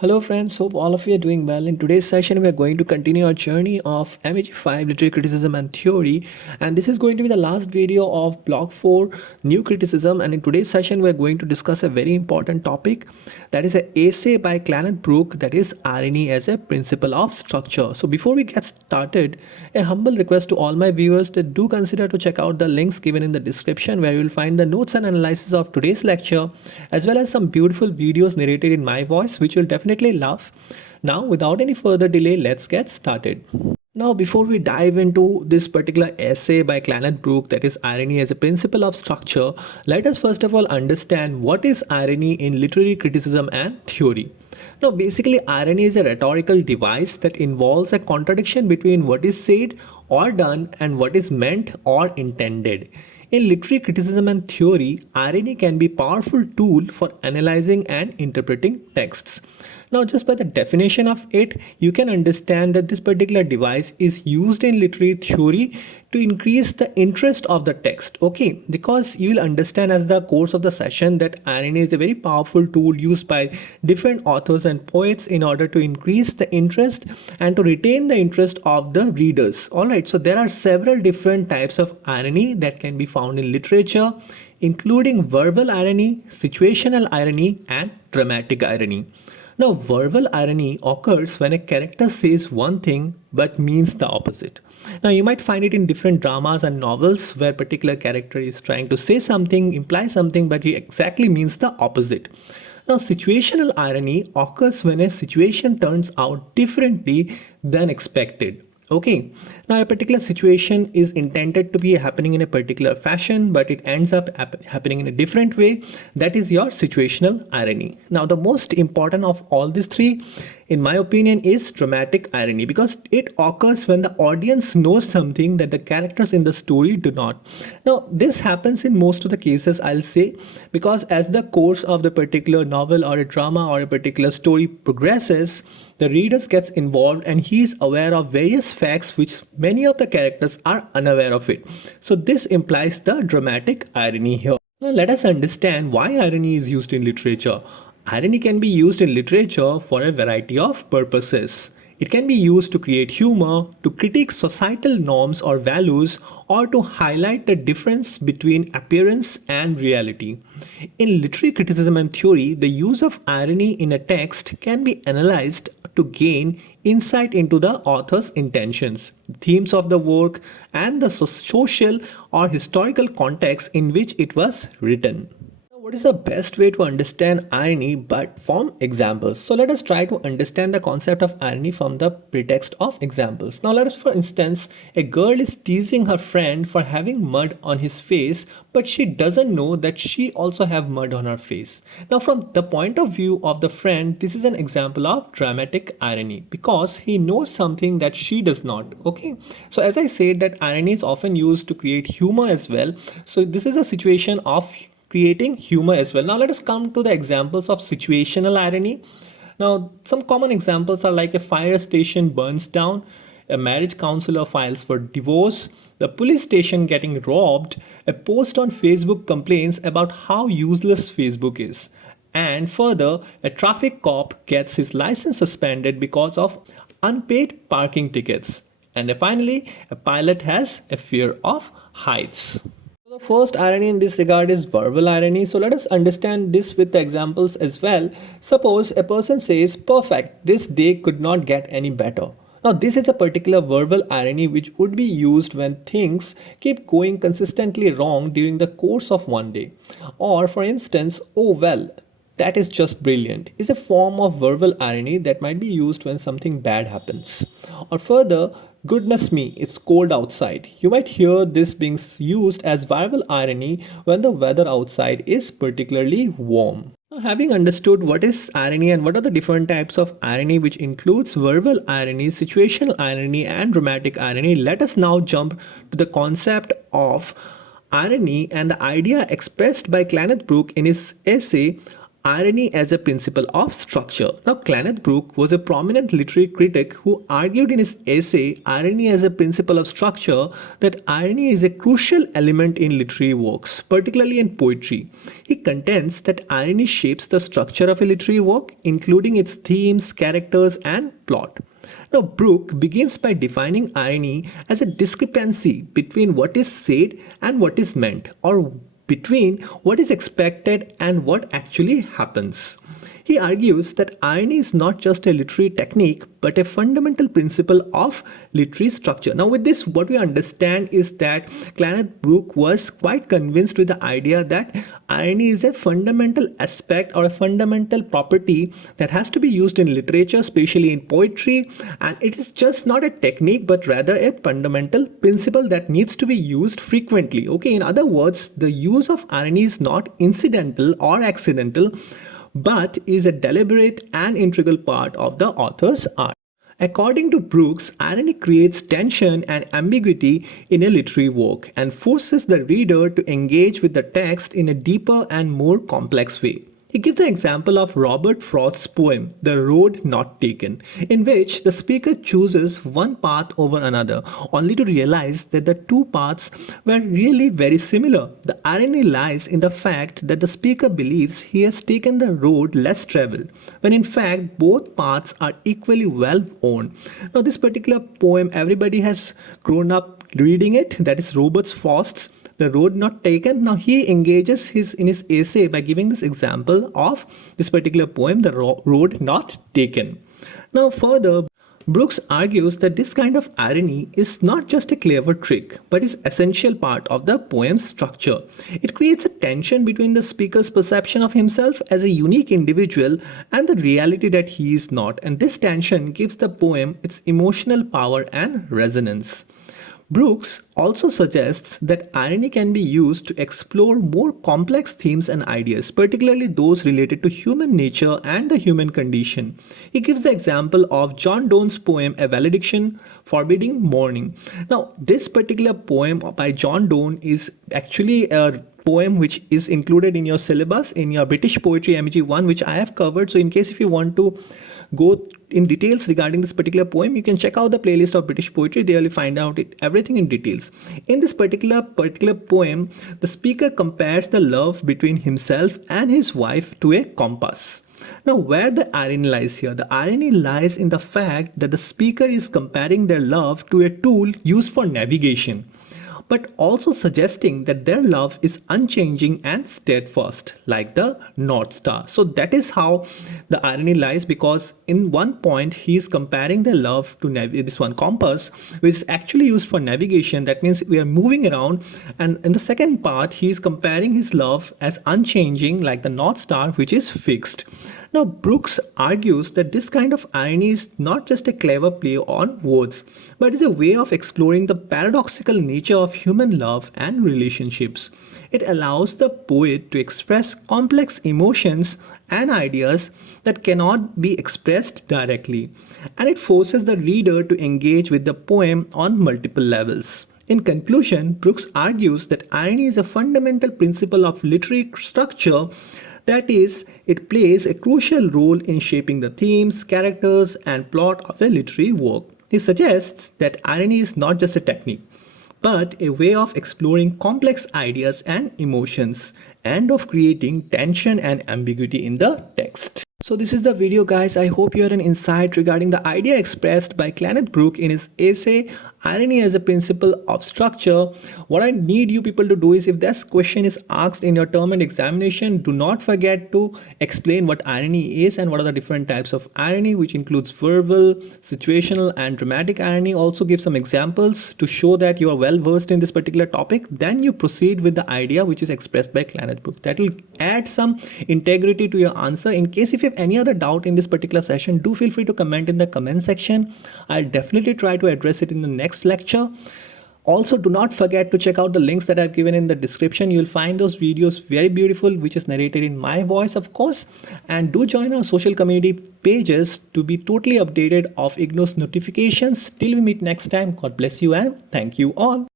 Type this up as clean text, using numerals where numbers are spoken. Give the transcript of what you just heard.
Hello friends, hope all of you are doing well. In today's session, we are going to continue our journey of MEG 5 literary criticism and theory, and this is going to be the last video of block 4 new criticism. And in today's session, we are going to discuss a very important topic, that is an essay by Cleanth Brooke, that is irony as a principle of structure. So before we get started, a humble request to all my viewers that do consider to check out the links given in the description, where you will find the notes and analysis of today's lecture, as well as some beautiful videos narrated in my voice, which will definitely love. Now, without any further delay, let's get started. Now, before we dive into this particular essay by Cleanth Brooke, that is irony as a principle of structure, let us first of all understand what is irony in literary criticism and theory. Now, basically, irony is a rhetorical device that involves a contradiction between what is said or done and what is meant or intended. In literary criticism and theory, irony can be a powerful tool for analyzing and interpreting texts. Now, just by the definition of it, you can understand that this particular device is used in literary theory to increase the interest of the text. Okay, because you will understand as the course of the session that irony is a very powerful tool used by different authors and poets in order to increase the interest and to retain the interest of the readers. Alright, so there are several different types of irony that can be found in literature, including verbal irony, situational irony, and dramatic irony. Now, verbal irony occurs when a character says one thing but means the opposite. Now, you might find it in different dramas and novels where a particular character is trying to say something, imply something, but he exactly means the opposite. Now, situational irony occurs when a situation turns out differently than expected. Okay, now a particular situation is intended to be happening in a particular fashion, but it ends up happening in a different way. That is your situational irony. Now, the most important of all these three, in my opinion, is dramatic irony, because it occurs when the audience knows something that the characters in the story do not. Now, this happens in most of the cases, I'll say, because as the course of the particular novel or a drama or a particular story progresses, the reader gets involved and he is aware of various facts which many of the characters are unaware of it. So this implies the dramatic irony here. Now let us understand why irony is used in literature. Irony can be used in literature for a variety of purposes. It can be used to create humor, to critique societal norms or values, or to highlight the difference between appearance and reality. In literary criticism and theory, the use of irony in a text can be analyzed to gain insight into the author's intentions, themes of the work, and the social or historical context in which it was written. What is the best way to understand irony but from examples? So let us try to understand the concept of irony from the pretext of examples. Now let us, for instance, a girl is teasing her friend for having mud on his face, but she doesn't know that she also have mud on her face. Now from the point of view of the friend, this is an example of dramatic irony because he knows something that she does not. Okay, so as I said, that irony is often used to create humor as well. So this is a situation of creating humor as well. Now let us come to the examples of situational irony. Now some common examples are like a fire station burns down, a marriage counselor files for divorce, the police station getting robbed, a post on Facebook complains about how useless Facebook is, and further, a traffic cop gets his license suspended because of unpaid parking tickets. And finally, a pilot has a fear of heights. The first irony in this regard is verbal irony. So let us understand this with the examples as well. Suppose a person says, "Perfect, this day could not get any better." Now this is a particular verbal irony which would be used when things keep going consistently wrong during the course of one day. Or for instance, "Oh well, that is just brilliant," is a form of verbal irony that might be used when something bad happens. Or further, "Goodness me, it's cold outside." You might hear this being used as verbal irony when the weather outside is particularly warm. Now, having understood what is irony and what are the different types of irony, which includes verbal irony, situational irony, and dramatic irony, let us now jump to the concept of irony and the idea expressed by Cleanth Brooke in his essay Irony as a principle of structure. Now, Cleanth Brooke was a prominent literary critic who argued in his essay, Irony as a Principle of Structure, that irony is a crucial element in literary works, particularly in poetry. He contends that irony shapes the structure of a literary work, including its themes, characters, and plot. Now, Brooke begins by defining irony as a discrepancy between what is said and what is meant, or between what is expected and what actually happens. He argues that irony is not just a literary technique but a fundamental principle of literary structure. Now, with this, what we understand is that Cleanth Brooke was quite convinced with the idea that irony is a fundamental aspect or a fundamental property that has to be used in literature, especially in poetry, and it is just not a technique but rather a fundamental principle that needs to be used frequently. Okay, in other words, the use of irony is not incidental or accidental but is a deliberate and integral part of the author's art. According to Brooks, irony creates tension and ambiguity in a literary work and forces the reader to engage with the text in a deeper and more complex way. He gives the example of Robert Frost's poem, The Road Not Taken, in which the speaker chooses one path over another, only to realize that the two paths were really very similar. The irony lies in the fact that the speaker believes he has taken the road less traveled, when in fact both paths are equally well worn. Now, this particular poem, everybody has grown up reading it, that is Robert Frost's The Road Not Taken. Now, he engages in his essay by giving this example of this particular poem, The Road Not Taken. Now, further, Brooks argues that this kind of irony is not just a clever trick, but is essential part of the poem's structure. It creates a tension between the speaker's perception of himself as a unique individual and the reality that he is not, and this tension gives the poem its emotional power and resonance. Brooks also suggests that irony can be used to explore more complex themes and ideas, particularly those related to human nature and the human condition. He gives the example of John Donne's poem A Valediction Forbidding Mourning. Now, this particular poem by John Donne is actually a poem which is included in your syllabus in your British Poetry MEG 1, which I have covered. So in case if you want to go in details regarding this particular poem, you can check out the playlist of British Poetry. There you'll find out everything in details. In this particular poem, the speaker compares the love between himself and his wife to a compass. Now, where the irony lies here? The irony lies in the fact that the speaker is comparing their love to a tool used for navigation, but also suggesting that their love is unchanging and steadfast, like the North Star. So that is how the irony lies, because in one point he is comparing their love to this one compass, which is actually used for navigation. That means we are moving around. And in the second part, he is comparing his love as unchanging, like the North Star, which is fixed. Now, Brooks argues that this kind of irony is not just a clever play on words, but is a way of exploring the paradoxical nature of human love and relationships. It allows the poet to express complex emotions and ideas that cannot be expressed directly, and it forces the reader to engage with the poem on multiple levels. In conclusion, Brooks argues that irony is a fundamental principle of literary structure. That is, it plays a crucial role in shaping the themes, characters, and plot of a literary work. He suggests that irony is not just a technique, but a way of exploring complex ideas and emotions, and of creating tension and ambiguity in the text. So this is the video, guys. I hope you had an insight regarding the idea expressed by Cleanth Brooke in his essay Irony as a Principle of Structure. What I need you people to do is, if this question is asked in your term and examination, do not forget to explain what irony is and what are the different types of irony, which includes verbal, situational, and dramatic irony. Also give some examples to show that you are well versed in this particular topic. Then you proceed with the idea which is expressed by Cleanth Brooke. That will add some integrity to your answer. In case if you have any other doubt in this particular session, do feel free to comment in the comment section. I'll definitely try to address it in the next lecture. Also, do not forget to check out the links that I've given in the description. You'll find those videos very beautiful, which is narrated in my voice, of course. And do join our social community pages to be totally updated of IGNOU's notifications. Till we meet next time, God bless you and thank you all.